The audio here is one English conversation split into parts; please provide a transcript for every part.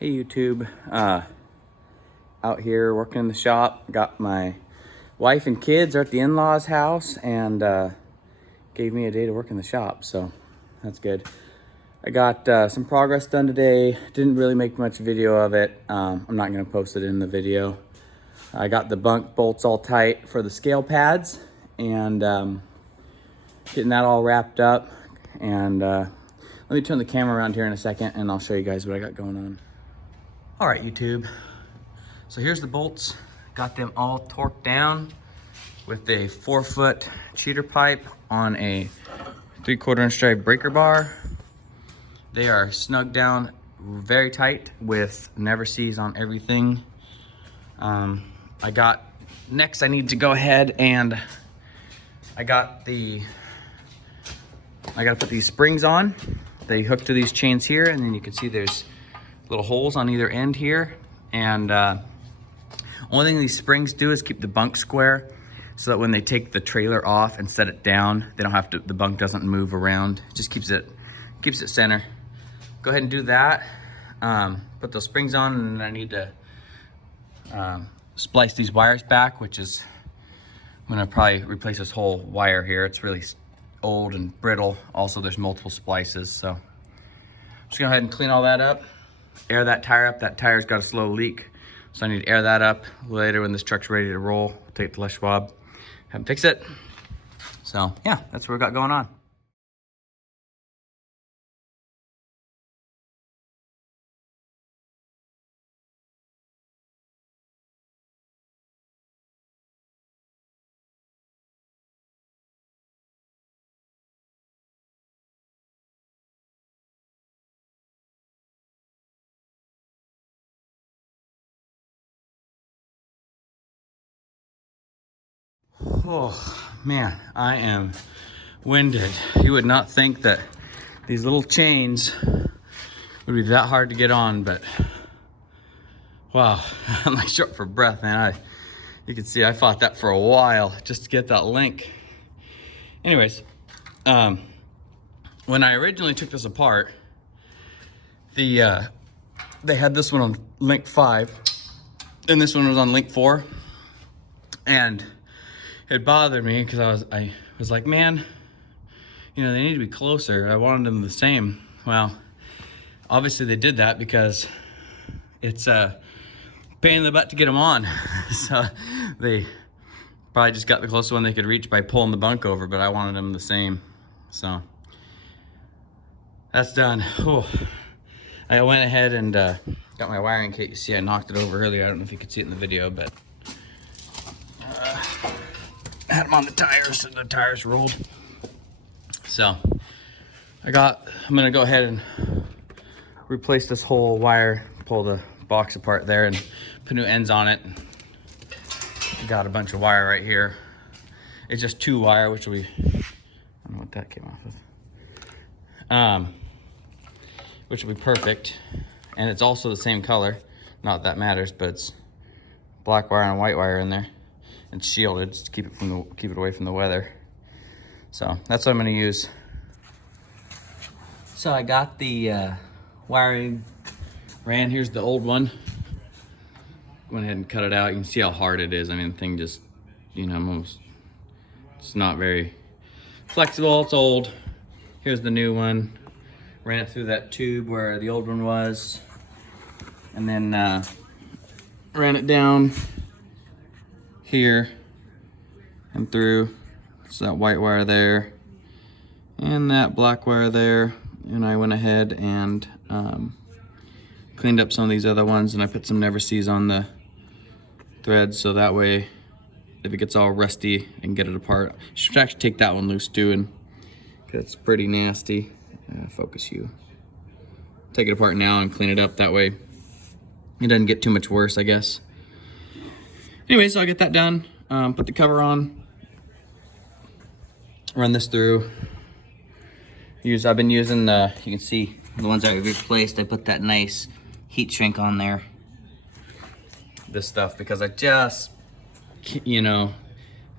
Hey YouTube, out here working in the shop. Got my wife and kids are at the in-laws house and gave me a day to work in the shop, so that's good. I got some progress done today. Didn't really make much video of it. I'm not gonna post it in the video. I got the bunk bolts all tight for the scale pads and getting that all wrapped up. And let me turn the camera around here in a second and I'll show you guys what I got going on. All right, YouTube. So here's the bolts. Got them all torqued down with a 4-foot cheater pipe on a 3/4 inch drive breaker bar. They are snugged down very tight with never sees on everything. Next I need to go ahead and I gotta put these springs on. They hook to these chains here, and then you can see there's little holes on either end here. And only thing these springs do is keep the bunk square so that when they take the trailer off and set it down, they don't have to, the bunk doesn't move around. It just keeps it center. Go ahead and do that. Put those springs on, and I need to splice these wires back, which is, I'm gonna probably replace this whole wire here. It's really old and brittle. Also, there's multiple splices, so I'm just gonna go ahead and clean all that up. Air that tire up. That tire's got a slow leak, so I need to air that up later when this truck's ready to roll. Take it to Les Schwab, have him fix it. So yeah, that's what we got going on. Oh man, I am winded. You would not think that these little chains would be that hard to get on, but wow, I'm like short for breath, man. You can see I fought that for a while just to get that link. Anyways, when I originally took this apart, they had this one on link 5 and this one was on link 4, and it bothered me because I was like, man, you know, they need to be closer. I wanted them the same. Well, obviously they did that because it's a pain in the butt to get them on. So they probably just got the closest one they could reach by pulling the bunk over, but I wanted them the same. So that's done. Oh, I went ahead and got my wiring kit. You see I knocked it over earlier. I don't know if you could see it in the video, but had them on the tires and the tires rolled. So I'm gonna go ahead and replace this whole wire, pull the box apart there and put new ends on it. Got a bunch of wire right here. It's just 2 wire, which will be, I don't know what that came off of. Which will be perfect. And it's also the same color. Not that matters, but it's black wire and white wire in there. It's shielded to keep it away from the weather. So that's what I'm gonna use. So I got the wiring ran. Here's the old one. Went ahead and cut it out. You can see how hard it is. I mean, the thing just, you know, it's not very flexible. It's old. Here's the new one. Ran it through that tube where the old one was, and then ran it down here and through. So that white wire there and that black wire there, and I went ahead and cleaned up some of these other ones, and I put some never sees on the threads so that way if it gets all rusty I can get it apart. Should actually take that one loose too, and it's pretty nasty. Focus you. Take it apart now and clean it up, that way it doesn't get too much worse, I guess. Anyway, so I'll get that done, put the cover on, run this through. I've been using you can see the ones I replaced, I put that nice heat shrink on there. This stuff, because I just, you know,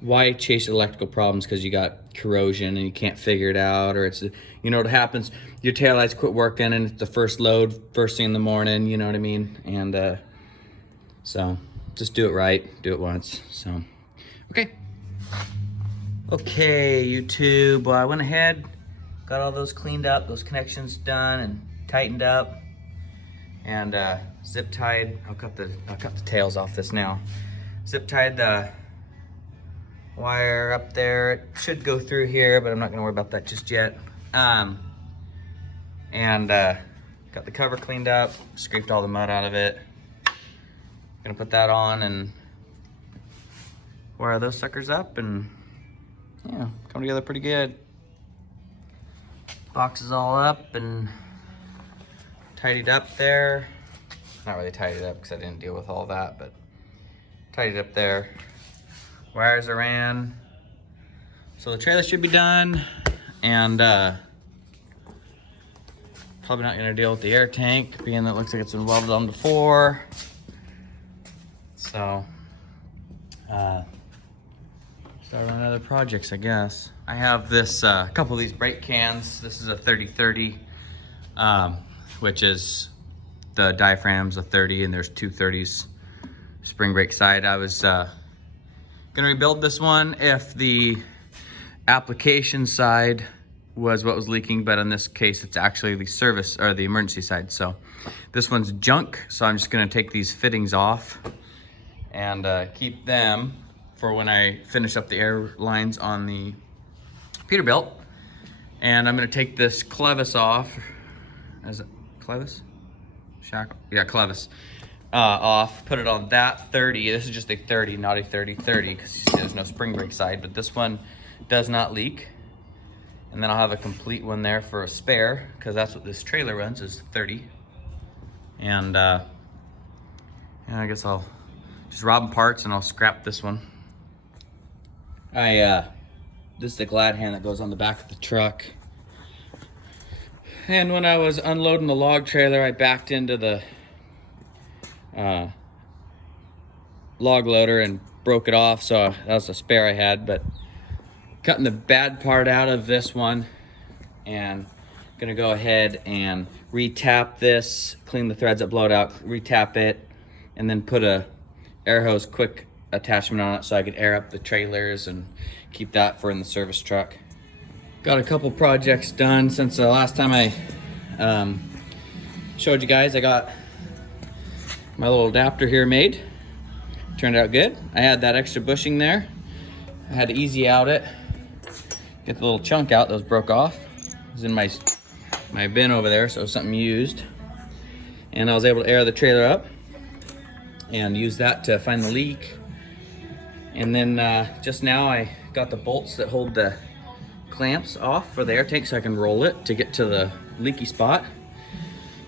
why chase electrical problems because you got corrosion and you can't figure it out, or it's, you you know what happens? Your taillights quit working and it's the first load, first thing in the morning, you know what I mean? And so just do it right, do it once, so, okay. Okay, YouTube, well, I went ahead, got all those cleaned up, those connections done and tightened up, and zip tied. I'll cut the tails off this now. Zip tied the wire up there. It should go through here, but I'm not gonna worry about that just yet. And got the cover cleaned up, scraped all the mud out of it. Gonna put that on and wire those suckers up, and yeah, come together pretty good. Box is all up and tidied up there. Not really tidied up because I didn't deal with all that, but tidied up there. Wires are in. So the trailer should be done, and probably not gonna deal with the air tank, being that it looks like it's been welded on before. So, start on other projects, I guess. I have this, couple of these brake cans. This is a 30-30, which is the diaphragm's a 30, and there's two 30s spring brake side. I was gonna rebuild this one if the application side was what was leaking, but in this case, it's actually the service or the emergency side. So this one's junk, so I'm just gonna take these fittings off and keep them for when I finish up the air lines on the Peterbilt. And I'm gonna take this clevis off. Is it clevis? Shackle? Yeah, clevis. Off, put it on that 30. This is just a 30, not a 30-30, because you see there's no spring brake side, but this one does not leak. And then I'll have a complete one there for a spare, because that's what this trailer runs, is 30. And yeah, I guess I'll just rob them parts and I'll scrap this one. This is the Gladhand that goes on the back of the truck. And when I was unloading the log trailer, I backed into the log loader and broke it off, so that was a spare I had. But cutting the bad part out of this one, and gonna go ahead and re-tap this, clean the threads up, blow it out, re-tap it, and then put a air hose quick attachment on it so I could air up the trailers and keep that for in the service truck. Got a couple projects done since the last time I showed you guys. I got my little adapter here made. Turned out good. I had that extra bushing there. I had to easy out it, get the little chunk out that was broke off. It was in my bin over there, so it was something used. And I was able to air the trailer up and use that to find the leak. And then just now I got the bolts that hold the clamps off for the air tank so I can roll it to get to the leaky spot.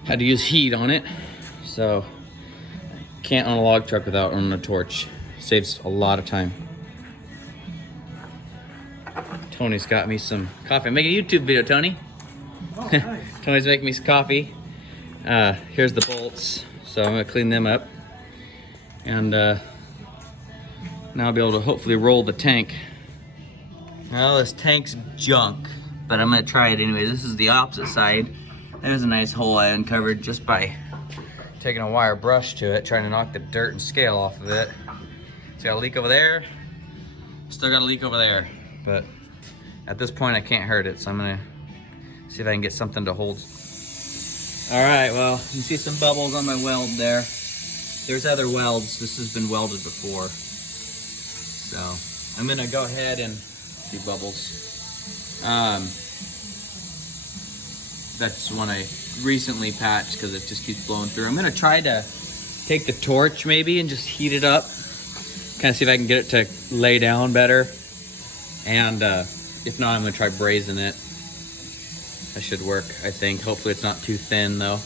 Had to use heat on it, so can't on a log truck without running a torch. Saves a lot of time. Tony's got me some coffee. Make a YouTube video, Tony. Oh, nice. Tony's making me some coffee. Here's the bolts, so I'm gonna clean them up. And now I'll be able to hopefully roll the tank. Well, this tank's junk, but I'm gonna try it anyway. This is the opposite side. There's a nice hole I uncovered just by taking a wire brush to it, trying to knock the dirt and scale off of it. It's got a leak over there, still got a leak over there, but at this point I can't hurt it, so I'm gonna see if I can get something to hold. All right, well, you see some bubbles on my weld there. There's other welds. This has been welded before. So I'm gonna go ahead and see bubbles. That's one I recently patched because it just keeps blowing through. I'm gonna try to take the torch maybe and just heat it up. Kind of see if I can get it to lay down better. And if not, I'm gonna try brazing it. That should work, I think. Hopefully it's not too thin though.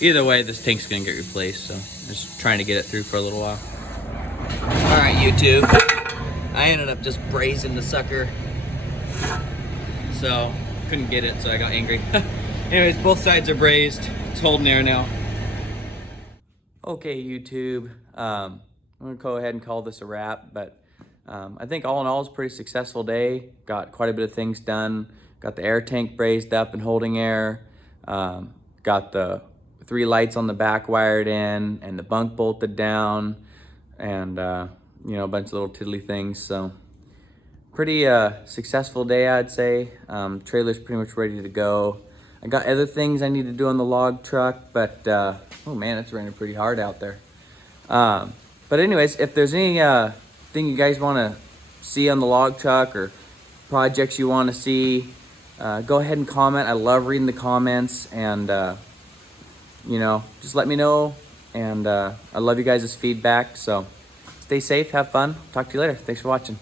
Either way, this tank's gonna get replaced, so I'm just trying to get it through for a little while. All right, YouTube. I ended up just brazing the sucker. So, couldn't get it, so I got angry. Anyways, both sides are brazed. It's holding air now. Okay, YouTube. I'm gonna go ahead and call this a wrap, but I think all in all, it's a pretty successful day. Got quite a bit of things done. Got the air tank brazed up and holding air. Got the 3 lights on the back wired in, and the bunk bolted down, and you know, a bunch of little tiddly things. So pretty successful day, I'd say. Trailer's pretty much ready to go. I got other things I need to do on the log truck, but oh man, it's raining pretty hard out there. But anyways, if there's any thing you guys want to see on the log truck or projects you want to see, go ahead and comment. I love reading the comments, and you know, just let me know. And I love you guys' feedback. So stay safe, have fun. Talk to you later. Thanks for watching.